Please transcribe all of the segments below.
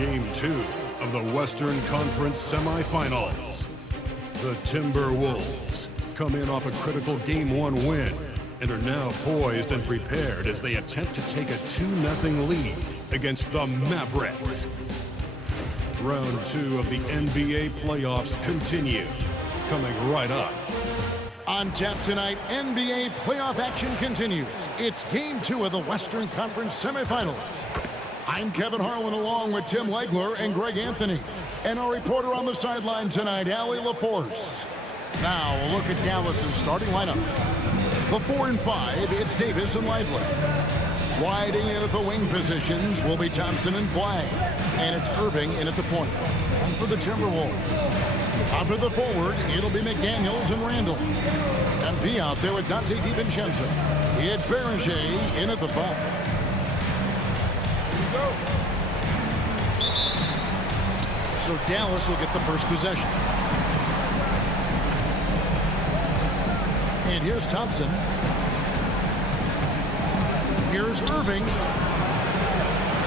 Game 2 of the Western Conference semifinals. The Timberwolves come in off a critical Game 1 win and are now poised and prepared as they attempt to take a 2-0 lead against the Mavericks. Round 2 of the NBA playoffs continue, coming right up. On tap tonight, NBA playoff action continues. It's Game 2 of the Western Conference semifinals. I'm Kevin Harlan along with Tim Legler and Greg Anthony. And our reporter on the sideline tonight, Allie LaForce. Now, a look at Dallas's starting lineup. The 4 and 5, it's Davis and Lively. Sliding in at the wing positions will be Thompson and Flagg. And it's Irving in at the point. And for the Timberwolves, out to the forward, it'll be McDaniels and Randall. And B out there with Dante DiVincenzo. It's Berger in at the 5. So Dallas will get the first possession. And here's Thompson. Here's Irving.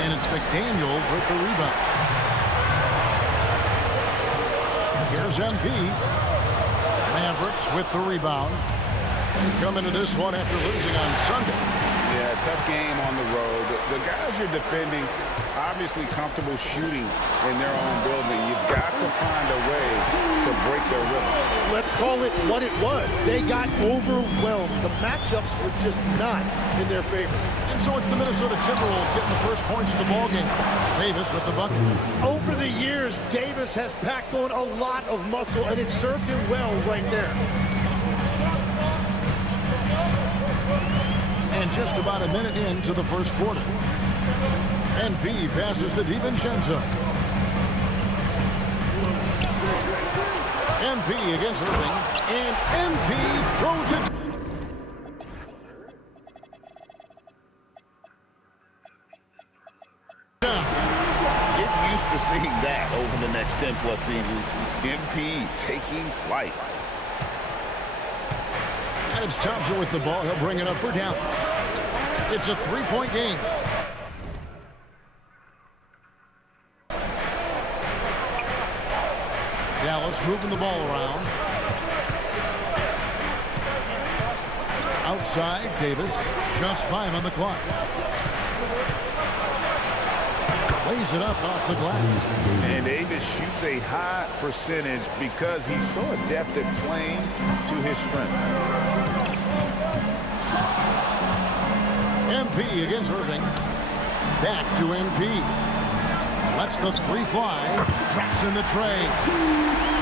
And it's McDaniels with the rebound. Here's MP. Mavericks with the rebound. Coming to this one after losing on Sunday. Yeah, tough game on the road. The guys you're defending, obviously comfortable shooting in their own building. You've got to find a way to break their rhythm. Let's call it what it was. They got overwhelmed. The matchups were just not in their favor. And so it's the Minnesota Timberwolves getting the first points of the ballgame. Davis with the bucket. Over the years, Davis has packed on a lot of muscle, and it served him well right there. And just about a minute into the first quarter. MP passes to DiVincenzo. MP against Irving. And MP throws it. Get used to seeing that over the next 10+ seasons. MP taking flight. And it's Thompson with the ball. He'll bring it up for Dallas. It's a 3-point game. Dallas moving the ball around. Outside, Davis. Just 5 on the clock. Lays it up off the glass. And Davis shoots a high percentage because he's so adept at playing to his strengths. MP against Irving. Back to MP. Lets the 3 fly. Traps in the tray.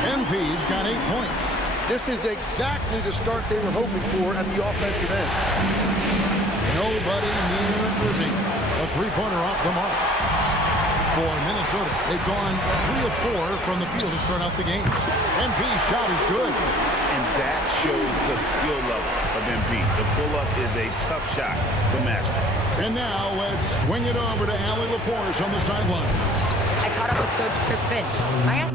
MP's got 8 points. This is exactly the start they were hoping for at the offensive end. Nobody near Irving. A 3-pointer off the mark. For Minnesota, they've gone 3 of 4 from the field to start out the game. MP's shot is good. And that shows the skill level of MP. The pull-up is a tough shot to master. And now let's swing it over to Allie LaForce on the sideline. I caught up with Coach Chris Finch. I asked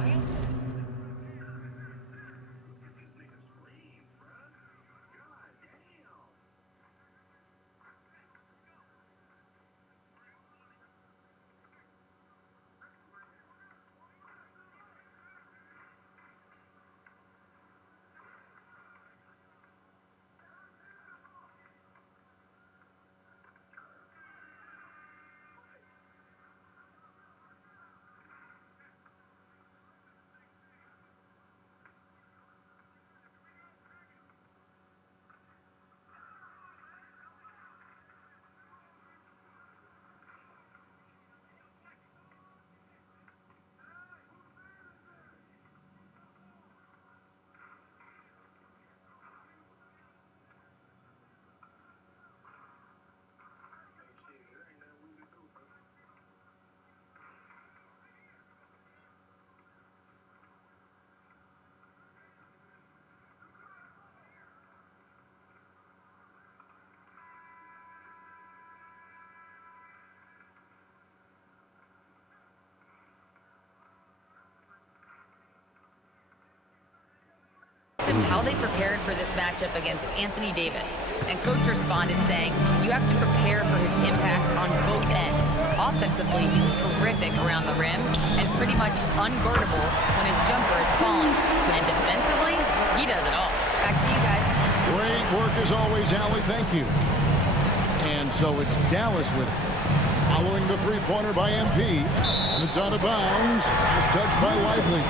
him how they prepared for this matchup against Anthony Davis. And Coach responded saying, you have to prepare for his impact on both ends, Offensively, he's terrific around the rim and pretty much unguardable when his jumper is falling. And defensively, he does it all. Back to you guys. Great work as always, Allie. Thank you. And so it's Dallas with it. Following the three-pointer by MP. And it's out of bounds. Last touch by Lively.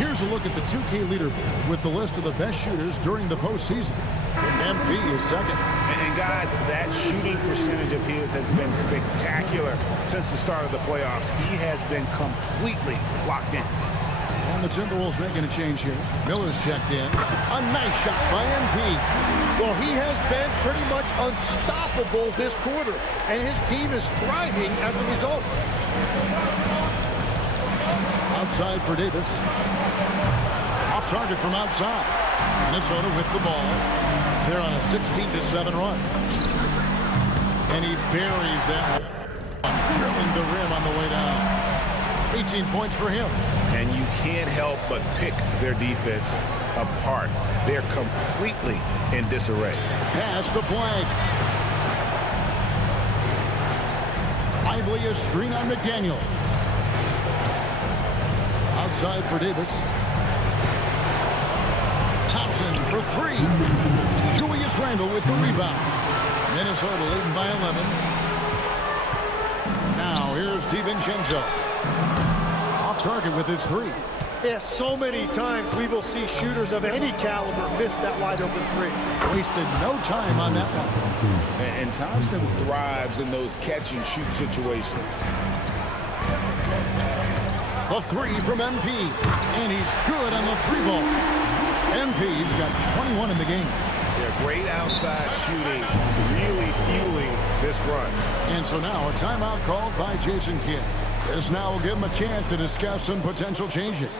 Here's a look at the 2K leaderboard with the list of the best shooters during the postseason. MP is second. And guys, that shooting percentage of his has been spectacular since the start of the playoffs. He has been completely locked in. And the Timberwolves making a change here. Miller's checked in. A nice shot by MP. Well, he has been pretty much unstoppable this quarter, and his team is thriving as a result. Outside for Davis. Off target from outside. Minnesota with the ball. They're on a 16-7 run. And he buries that one, drilling the rim on the way down. 18 points for him. And you can't help but pick their defense apart. They're completely in disarray. Pass to Flag. Lively a screen on McDaniel. Outside for Davis. Thompson for three. Julius Randle with the rebound. Minnesota leading by 11. Now here's DiVincenzo. Off target with his three. Yeah, so many times we will see shooters of any caliber miss that wide open three. Wasted no time on that one. And Thompson thrives in those catch-and-shoot situations. The three from MP. And he's good on the three ball. MP's got 21 in the game. They're great outside shooting, really fueling this run. And so now a timeout called by Jason Kidd. This now will give him a chance to discuss some potential changes.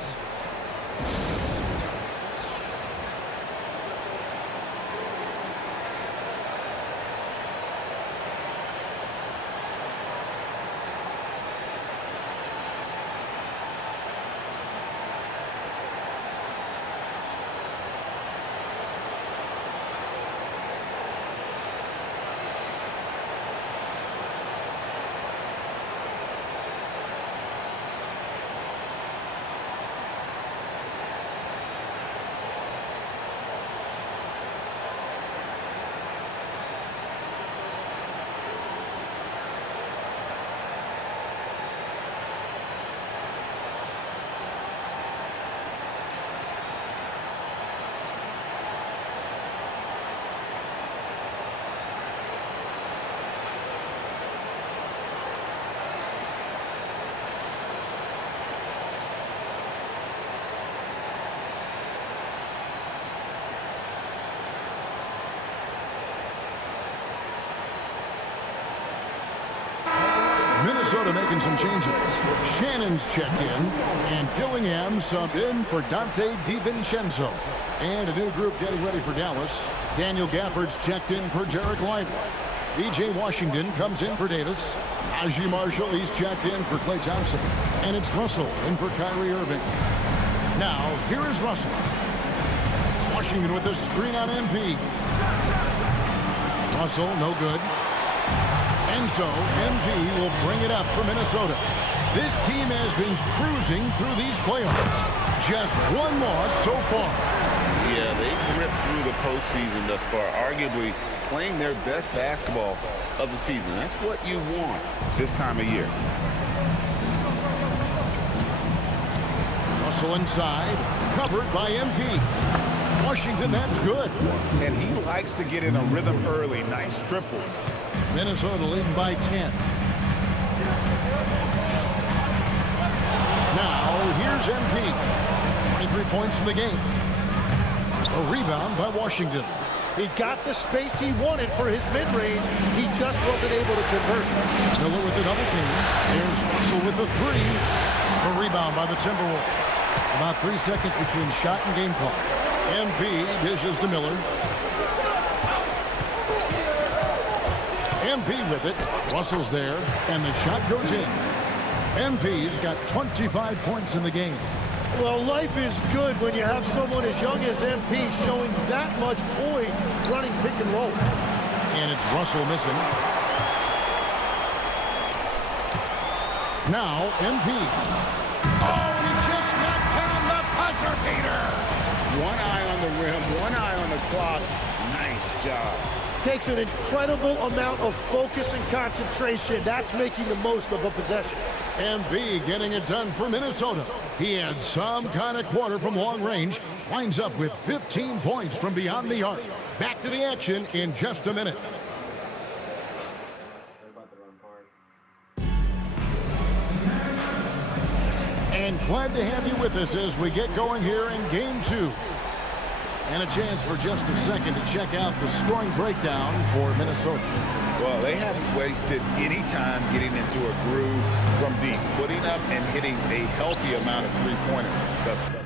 Minnesota making some changes. Shannon's checked in, and Dillingham subbed in for Dante DiVincenzo. And a new group getting ready for Dallas. Daniel Gafford's checked in for Derek Lively. V.J. Washington comes in for Davis. Najee Marshall, he's checked in for Klay Thompson. And it's Russell in for Kyrie Irving. Now, here is Russell. Washington with the screen on MP. Russell, no good. And so, MP will bring it up for Minnesota. This team has been cruising through these playoffs. Just one loss so far. Yeah, they've ripped through the postseason thus far, arguably playing their best basketball of the season. That's what you want this time of year. Russell inside, covered by MP. Washington, that's good. And he likes to get in a rhythm early. Nice triple. Minnesota leading by 10. Now, here's MP. 23 points in the game. A rebound by Washington. He got the space he wanted for his mid-range. He just wasn't able to convert. Miller with the double team. Here's Russell with the three. A rebound by the Timberwolves. About 3 seconds between shot and game clock. MP dishes to Miller. MP with it. Russell's there, and the shot goes in. MP's got 25 points in the game. Well, life is good when you have someone as young as MP showing that much poise running pick and roll. And it's Russell missing. Now, MP. Oh, and he just knocked down the buzzer beater. One eye on the rim, one eye on the clock. Nice job. Takes an incredible amount of focus and concentration. That's making the most of a possession. MP getting it done for Minnesota. He had some kind of quarter from long range. Winds up with 15 points from beyond the arc. Back to the action in just a minute. And glad to have you with us as we get going here in Game 2. And a chance for just a second to check out the scoring breakdown for Minnesota. Well, they haven't wasted any time getting into a groove from deep, putting up and hitting a healthy amount of three-pointers thus far.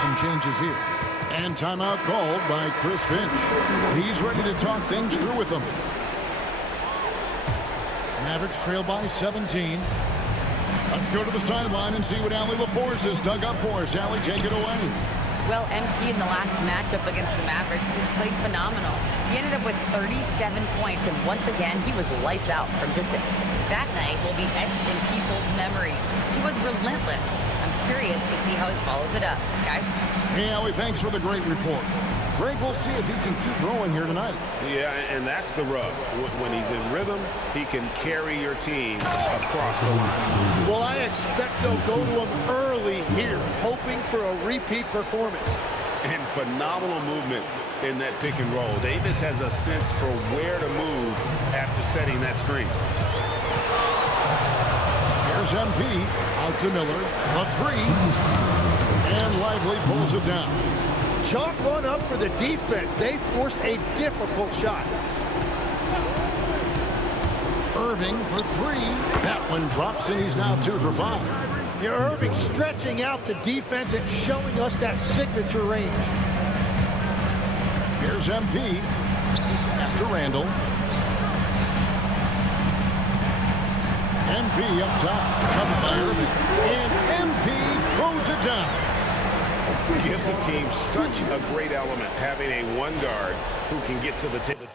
Some changes here. And timeout called by Chris Finch. He's ready to talk things through with them. Mavericks trail by 17. Let's go to the sideline and see what Allie LaForce has dug up for us. Allie, take it away. Well, MP in the last matchup against the Mavericks just played phenomenal. He ended up with 37 points, and once again, he was lights out from distance. That night will be etched in people's memories. He was relentless. I'm curious to see how he follows it up. Guys? Hey, Allie, thanks for the great report. Greg, we'll see if he can keep growing here tonight. Yeah, and that's the rub. When he's in rhythm, he can carry your team across the line. Well, I expect they'll go to him early here, hoping for a repeat performance. And phenomenal movement in that pick and roll. Davis has a sense for where to move after setting that screen. Here's MP, out to Miller, a three, and Lively pulls it down. Chalk one up for the defense. They forced a difficult shot. Irving for three. That one drops, and he's now 2 for 5. Yeah, Irving stretching out the defense and showing us that signature range. Here's MP. Pass to Randall. MP up top, covered by Irving. And MP throws it down. It gives the team such a great element, having a one guard who can get to the table.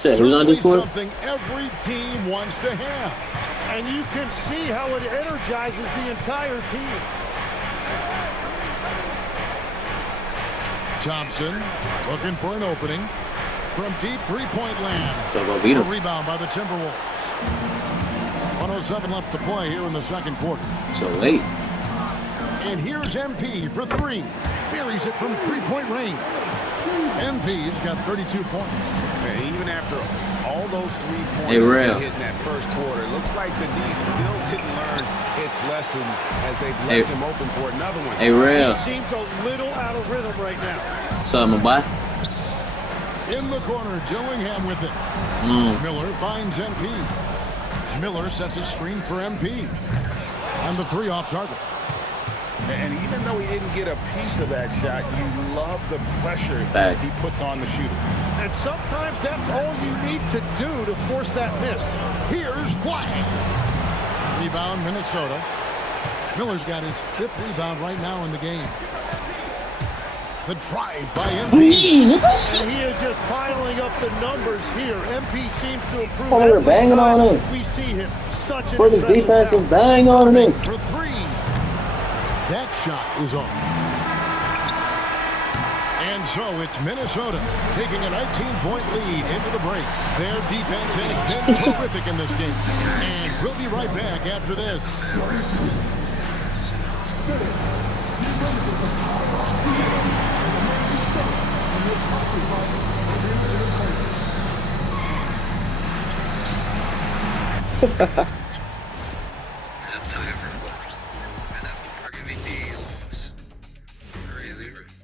Who's on Discord? Something every team wants to have. And you can see how it energizes the entire team. Thompson looking for an opening from deep three-point land. So go beat him. A rebound by the Timberwolves. 1:07 left to play here in the second quarter. So late. And here's MP for three. Buries it from three-point range. MP's got 32 points. And even after all those 3 points Hey, they Real. hit in that first quarter, it looks like the D still didn't learn its lesson as they've left him open for another one. Hey, Real. He seems a little out of rhythm right now. What's up, my boy? In the corner, Dillingham with it. Miller finds MP. Miller sets a screen for MP. And the 3 off target. And even though he didn't get a piece of that shot, you love the pressure Thanks. he puts on the shooter. And sometimes that's all you need to do to force that miss. Here's flying. Rebound, Minnesota. Miller's got his 5th rebound right now in the game. The drive by MP. And he is just piling up the numbers here. MP seems to improve. Oh, they're every banging time on him. We see him. Such an For the impressive defensive talent. bang on him. For 3. That shot is off. And so it's Minnesota taking a 19-point lead into the break. Their defense has been terrific in this game. And we'll be right back after this.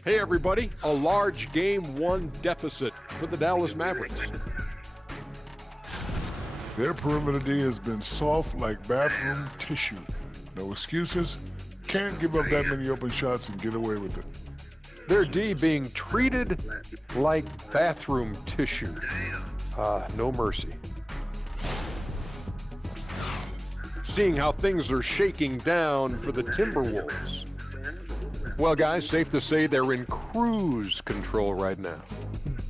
Hey everybody, a large Game 1 deficit for the Dallas Mavericks. Their perimeter D has been soft like bathroom tissue. No excuses. Can't give up that many open shots and get away with it. Their D being treated like bathroom tissue. No mercy. Seeing how things are shaking down for the Timberwolves. Well, guys, safe to say they're in cruise control right now.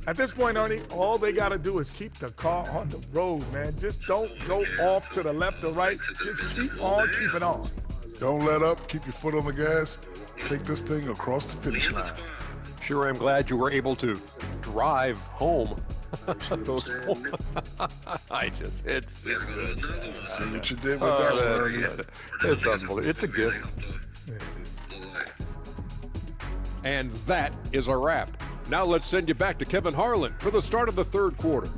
At this point, Ernie, all they got to do is keep the car on the road, man. Just don't go off to the left or right. Just keep on keeping on. Don't let up. Keep your foot on the gas. Take this thing across the finish line. Sure, I'm glad you were able to drive home. Those it's good. See what you did with that one, Ernie. It's unbelievable. It's a gift. And that is a wrap. Now let's send you back to Kevin Harlan for the start of the 3rd quarter.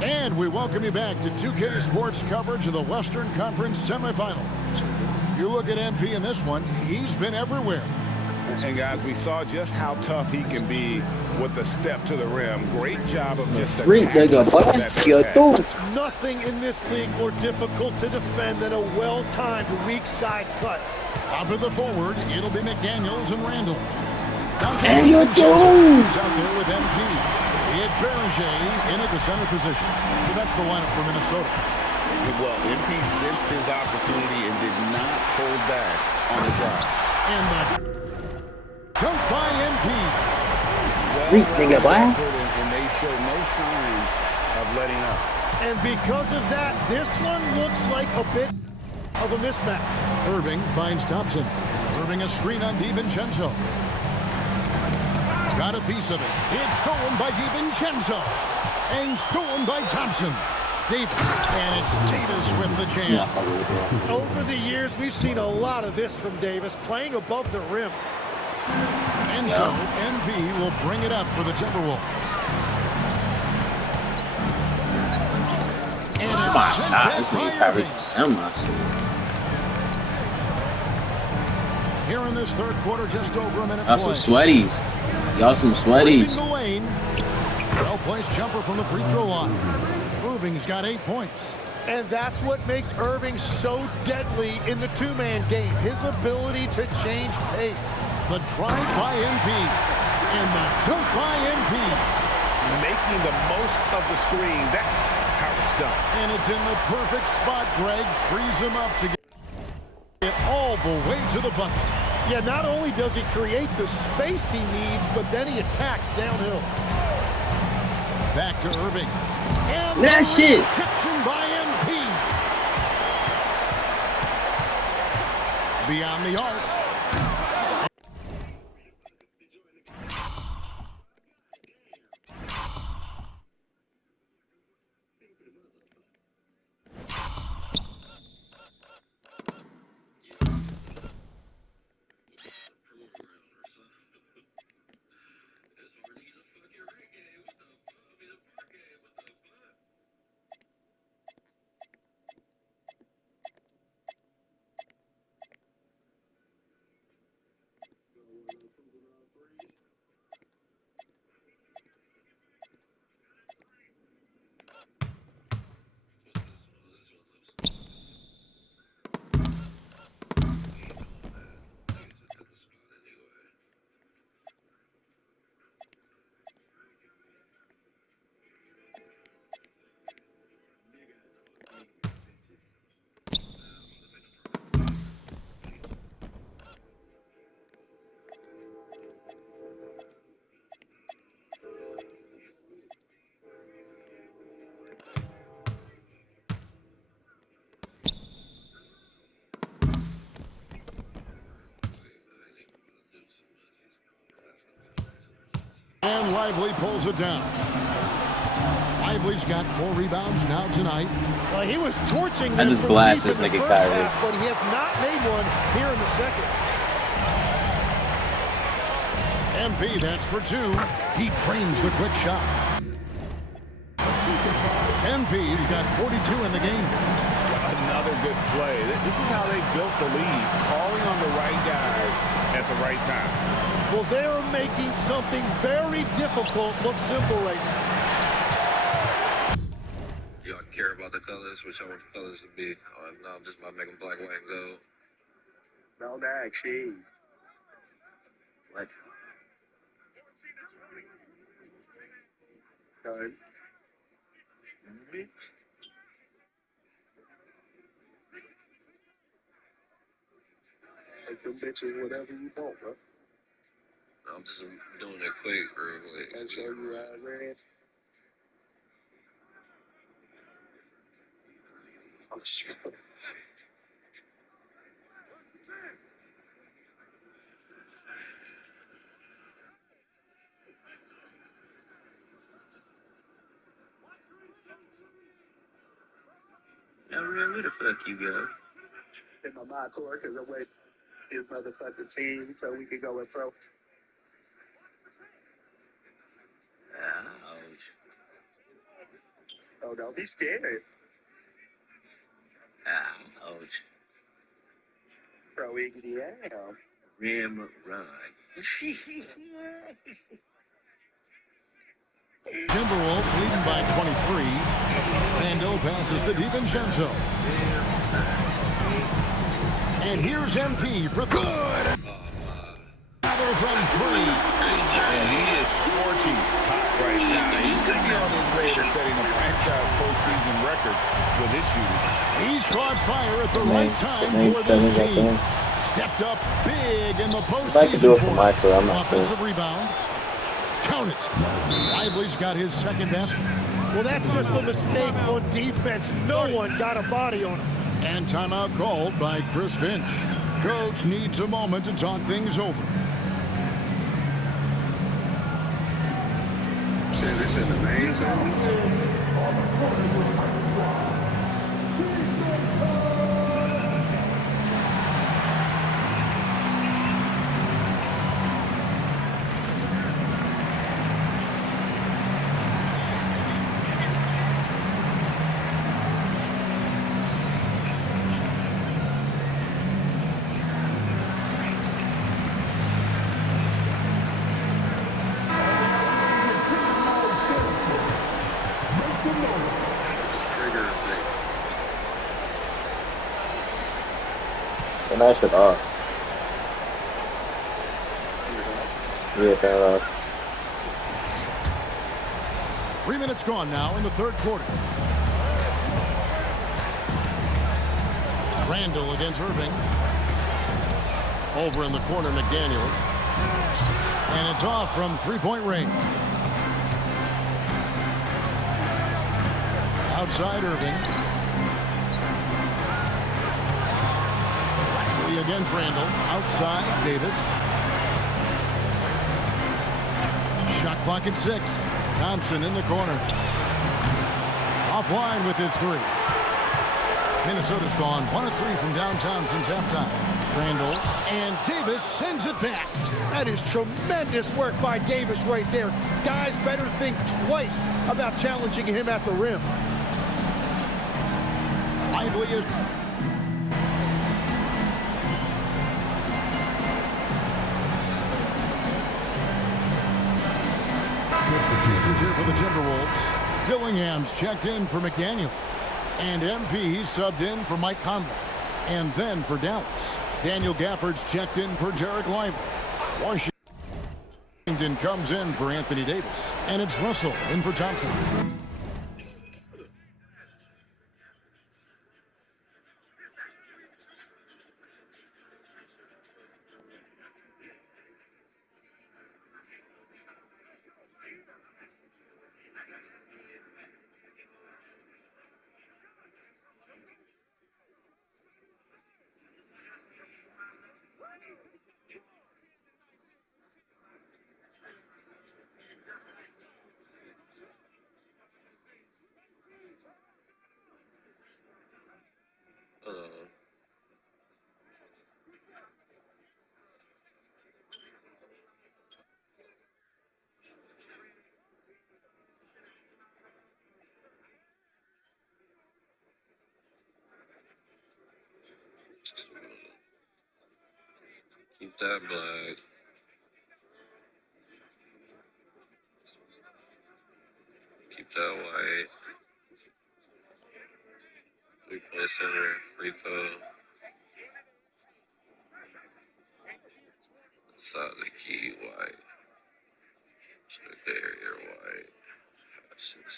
And we welcome you back to 2K Sports coverage of the Western Conference semifinals. You look at MP in this one, he's been everywhere. And guys, we saw just how tough he can be with the step to the rim. Great job of just attacking that first half. Nothing in this league more difficult to defend than a well-timed weak side cut. Out of the forward, it'll be McDaniels and Randall. Out there with MP. It's Berger in at the center position. So that's the lineup for Minnesota. Well, MP sensed his opportunity and did not hold back on the drive. And the dunk by MP. And they show no signs of letting up. And because of that, this one looks like a bit of a mismatch. Irving finds Thompson. Irving a screen on DiVincenzo. Got a piece of it. It's stolen by DiVincenzo. And stolen by Thompson. Davis. And it's Davis with the jam. Over the years, we've seen a lot of this from Davis, playing above the rim. And so MP will bring it up for the Timberwolves. And This nigga probably sound nice. Here in this 3rd quarter, just over a minute. Y'all some sweaties. Y'all some sweaties. Well-placed jumper from the free throw line. Irving's got 8 points. And that's what makes Irving so deadly in the two-man game. His ability to change pace. The drive by MP. And the dunk by MP. Making the most of the screen. That's how it's done. And it's in the perfect spot. Greg frees him up to get all the way to the bucket. Yeah, not only does he create the space he needs, but then he attacks downhill. Back to Irving. And that shit. Rejection by MP. Beyond the arc. And Lively pulls it down. Lively's got 4 rebounds now tonight. Well, he was torching them I just from blast deep this in the nigga first Kyrie. half, but he has not made one here in the second. MP, that's for 2. He trains the quick shot. MP's got 42 in the game. Another good play. This is how they built the lead, calling on the right guys at the right time. Well, they are making something very difficult look simple right now. Y'all care about the colors, which I want the colors to be. No, I'm just about making black, white, and gold. No, actually. What? Done. Make them bitches whatever you want, bro. No, I'm just doing it quick, real quick. That's all you red. I'm sure. Yeah, man, where the fuck you go? In my MyCareer because I'm with his motherfucking team so we could go with pro. Ouch. Oh, don't be scared. Ouch. Pro Iggity Am. Rim run. Timberwolves leading by 23. Vando passes to DiVincenzo. And here's MP for good. Another from 3. And he is scorching hot right now. He could be on his way to setting a franchise postseason record with his shooting. He's caught fire at the right time for this team. Stepped up big in the postseason. If I could do it for MyCareer, I'm not offensive rebound. Count it. Lively's got his second best. Well, that's just a mistake on defense. No one got a body on him. And timeout called by Chris Finch. Coach needs a moment to talk things over. This is amazing. And that shit off. Yeah, that off. 3 minutes gone now in the third quarter. Randall against Irving. Over in the corner, McDaniels. And it's off from three-point range. Outside Irving. Lively against Randall. Outside Davis. Shot clock at 6. Thompson in the corner. Offline with his 3. Minnesota's gone 1 of 3 from downtown since halftime. Randall and Davis sends it back. That is tremendous work by Davis right there. Guys better think twice about challenging him at the rim. Lively is... Substitute is here for the Timberwolves. Dillingham's checked in for McDaniel. And MP subbed in for Mike Conley. And then for Dallas, Daniel Gafford's checked in for Derek Lively. Washington comes in for Anthony Davis. And it's Russell in for Thompson. that black. Keep that white. 3-point center, free throw. Inside the key, white. Check the area, white. Passes.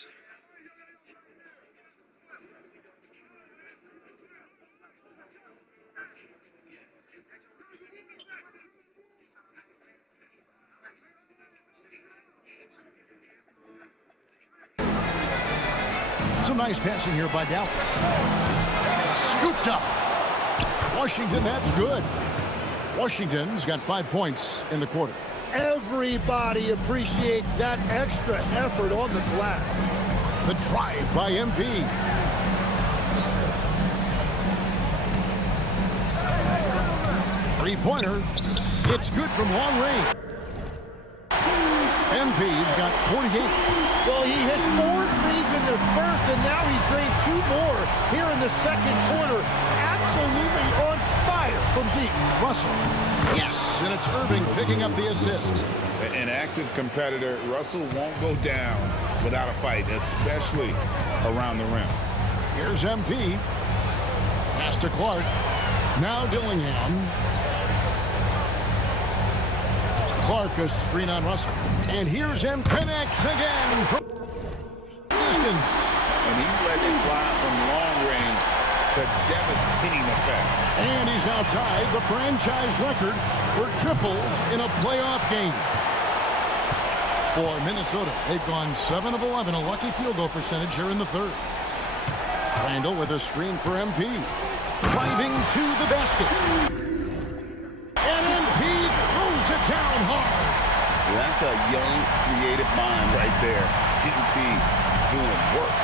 Some nice passing here by Dallas. Scooped up. Washington, that's good. Washington's got 5 points in the quarter. Everybody appreciates that extra effort on the glass. The drive by MP. Three-pointer. It's good from long range. MP's got 48. Well, he hit 4 threes in the first, and now he's drained 2 more here in the second quarter. Absolutely on fire from deep. Russell. Yes, and it's Irving picking up the assist. An active competitor. Russell won't go down without a fight, especially around the rim. Here's MP. Pass to Clark. Now Dillingham. Clark, a screen on Russell. And here's M. Connects again from distance. And he's letting it fly from long range to devastating effect. And he's now tied the franchise record for triples in a playoff game. For Minnesota, they've gone 7 of 11, a lucky field goal percentage here in the third. Randall with a screen for MP. Driving to the basket. And MP throws it down hard. That's a young, creative mind right there. MP doing work.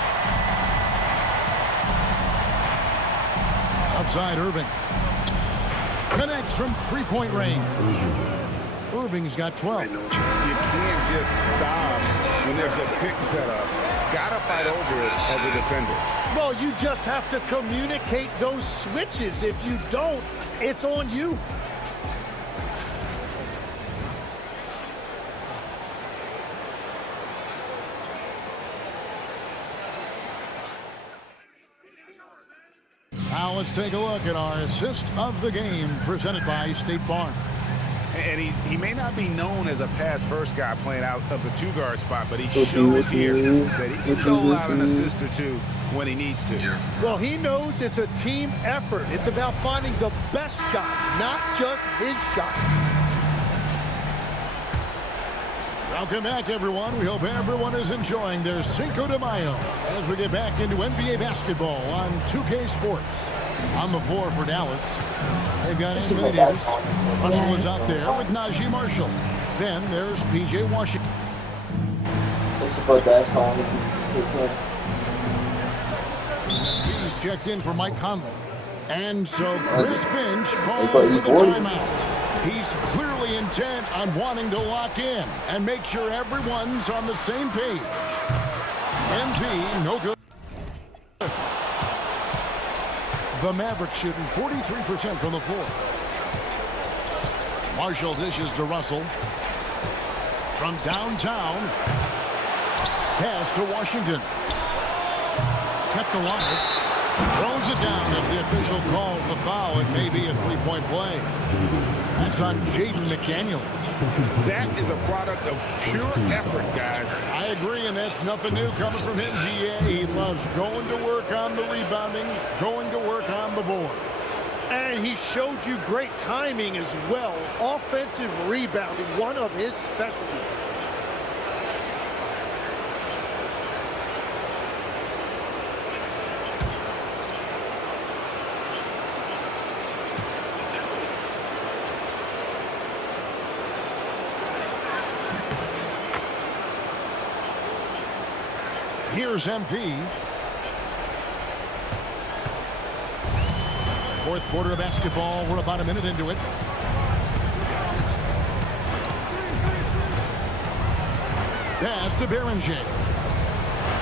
Outside Irving. Connects from three-point range. Irving's got 12. You can't just stop when there's a pick set up. Gotta fight over it as a defender. Well, you just have to communicate those switches. If you don't, it's on you. Now let's take a look at our assist of the game presented by State Farm. And he may not be known as a pass-first guy playing out of the two-guard spot, but he shows here that he can dole out an assist or two when he needs to. Well, he knows it's a team effort. It's about finding the best shot, not just his shot. Welcome back, everyone. We hope everyone is enjoying their Cinco de Mayo as we get back into NBA basketball on 2K Sports. On the floor for Dallas, they've got Anthony Davis. Russell is out there with Najee Marshall. Then there's P.J. Washington. He's checked in for Mike Conley. And so Chris Finch calls for the timeout. He's clearly intent on wanting to lock in and make sure everyone's on the same page. MP, no good. The Mavericks shooting 43% from the floor. Marshall dishes to Russell. From downtown. Pass to Washington. Kept alive. Throws it down. If the official calls the foul, it may be a three-point play. That's on Jaden McDaniel. That is a product of pure effort, guys. I agree, and that's nothing new coming from him, GA. He loves going to work on the rebounding, going to work on the board. And he showed you great timing as well. Offensive rebounding, one of his specialties. Here's MP. Fourth quarter of basketball. We're about a minute into it. Pass to Berenger.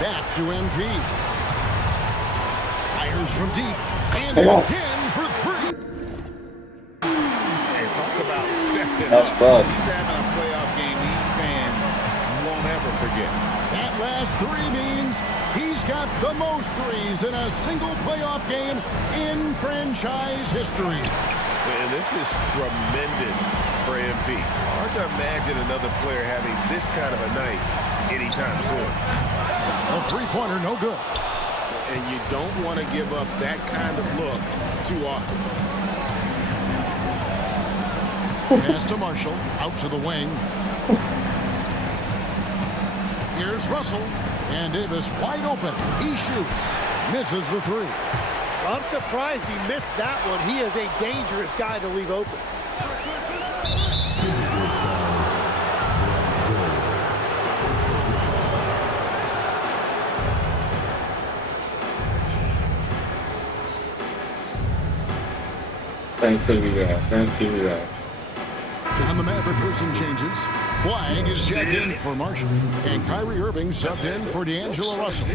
Back to MP. Fires from deep. And again for three. And talk about That's bug. He's having a playoff game these fans won't ever forget. That last 3 means he's got the most threes in a single playoff game in franchise history. And this is tremendous for MP. Hard to imagine another player having this kind of a night anytime soon. A three-pointer, no good. And you don't want to give up that kind of look too often. Pass to Marshall, out to the wing. Here's Russell, and Davis wide open. He shoots, misses the three. I'm surprised he missed that one. He is a dangerous guy to leave open. Thank you. And the Mavericks with some changes. Flag is checked in for Marshall, and Kyrie Irving subbed in for D'Angelo Russell.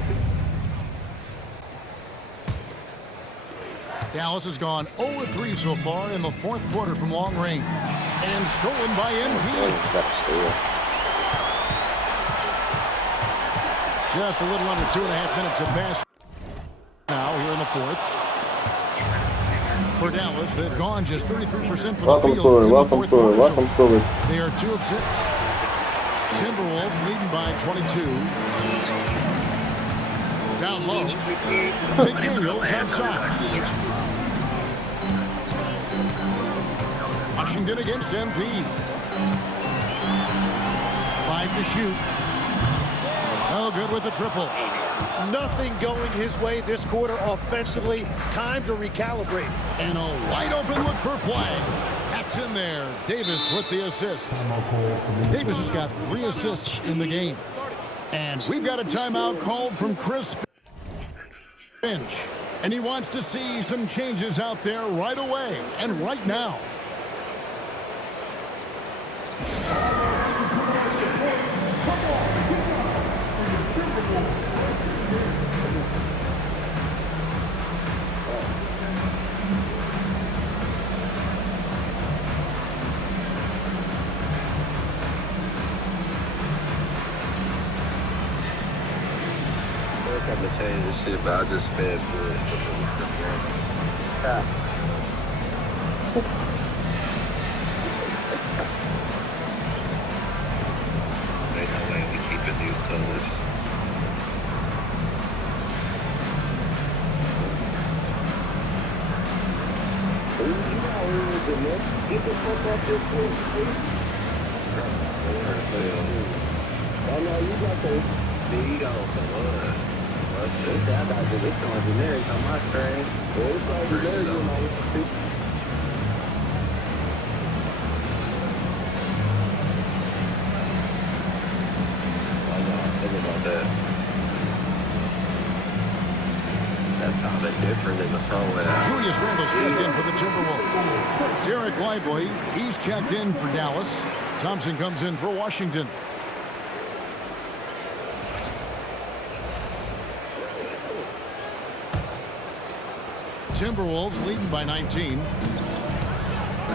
Dallas has gone 0-3 so far in the fourth quarter from long range. And stolen by MP. Just a little under 2.5 minutes have passed now here in the fourth. For Dallas, they've gone just 33% for the field. Welcome forward. They are 2 of 6. Timberwolves leading by 22. Down low. McDaniels outside. Washington against MP. 5 to shoot. Oh, good with the triple. Nothing going his way this quarter offensively. Time to recalibrate. And a wide open look for Flag. That's in there. Davis with the assist. Davis has got 3 assists in the game. And we've got a timeout called from Chris Finch. And he wants to see some changes out there right away and right now. I'm gonna change this shit, but I just sped through it. Ain't no way we keeping these colors. Get the fuck off this place, please. Oh no, you got the Speed on the one. I got the this on generic on my screen. Well, it's all generic on my screen. Think about that. That's how they're different in the phone. Julius Randle's checked in for the Timberwolves. Derek Lively, he's checked in for Dallas. Thompson comes in for Washington. Timberwolves leading by 19.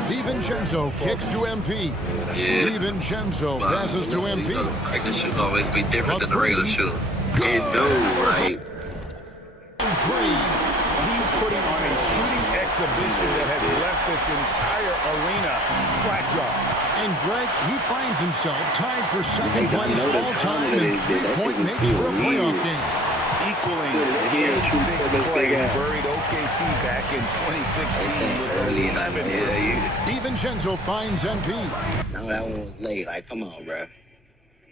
DiVincenzo kicks to MP. Yeah. DiVincenzo passes to MP. Practice should always be different than the regular shoot. It do, right? He's putting on a shooting exhibition that has left this entire arena slack-jawed. And Greg, he finds himself tied for second place all-time in three-point makes for a playoff game. Equaling the 86 play buried OKC back in 2016 with 11. DiVincenzo finds MP. No, that one was late. Like, come on, bro.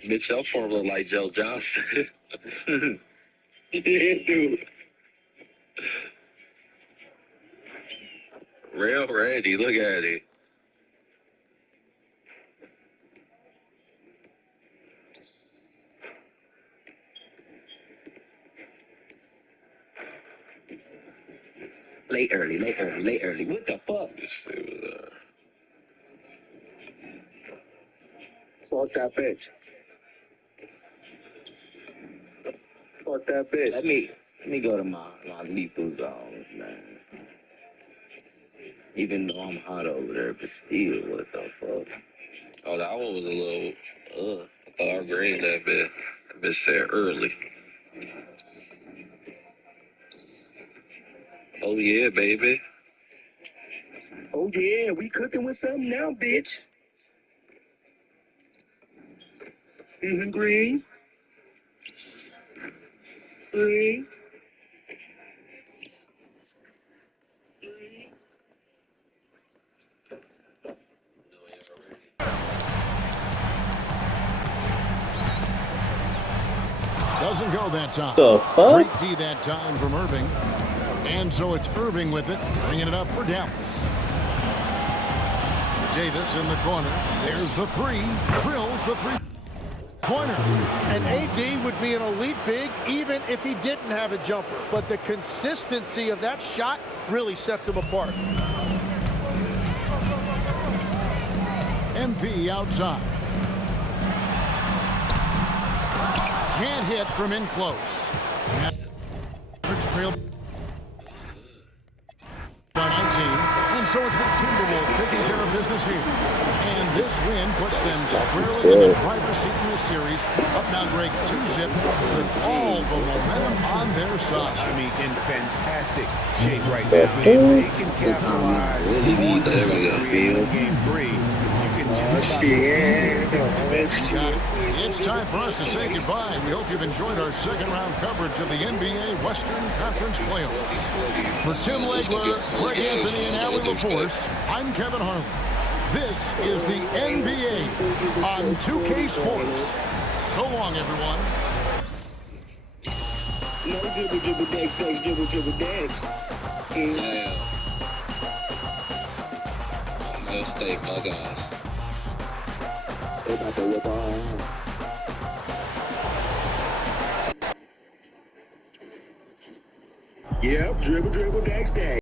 Bitch, your form look like Joe Johnson. Dude. Real ready, look at it. Late early. What the fuck? Fuck that bitch. Fuck that bitch. Let me go to my lethal zone, man. Even though I'm hot over there, but still, what the fuck? Oh, that one was a little, I thought I green that bit. That bit said early. Oh, yeah, baby. Oh, yeah, we cooking with something now, bitch. Green. Green. Doesn't go that time. The fuck? Great D that time from Irving. And so it's Irving with it, bringing it up for Dallas. Davis in the corner. There's the three. Drills the three-pointer. And AD would be an elite big even if he didn't have a jumper. But the consistency of that shot really sets him apart. MP outside. Can't hit from in close. Trail by 19. And so it's the Timberwolves taking care of business here. And this win puts them squarely in the driver's seat in this series. Up now, Greg, 2-zip with all the momentum on their side. I mean, in fantastic shape right now. If they can capitalize on this victory in Game 3, you can just about It's time for us to say goodbye. We hope you've enjoyed our second-round coverage of the NBA Western Conference Playoffs. For Tim Legler, Greg Anthony, and Allie LaForce, I'm Kevin Harlan. This is the NBA on 2K Sports. So long, everyone. No dribble, dribble, dash, dash, dribble, dribble, dash. Damn. No stay, my guys. They about to whip our ass. Yep, dribble, dribble, dash, dash.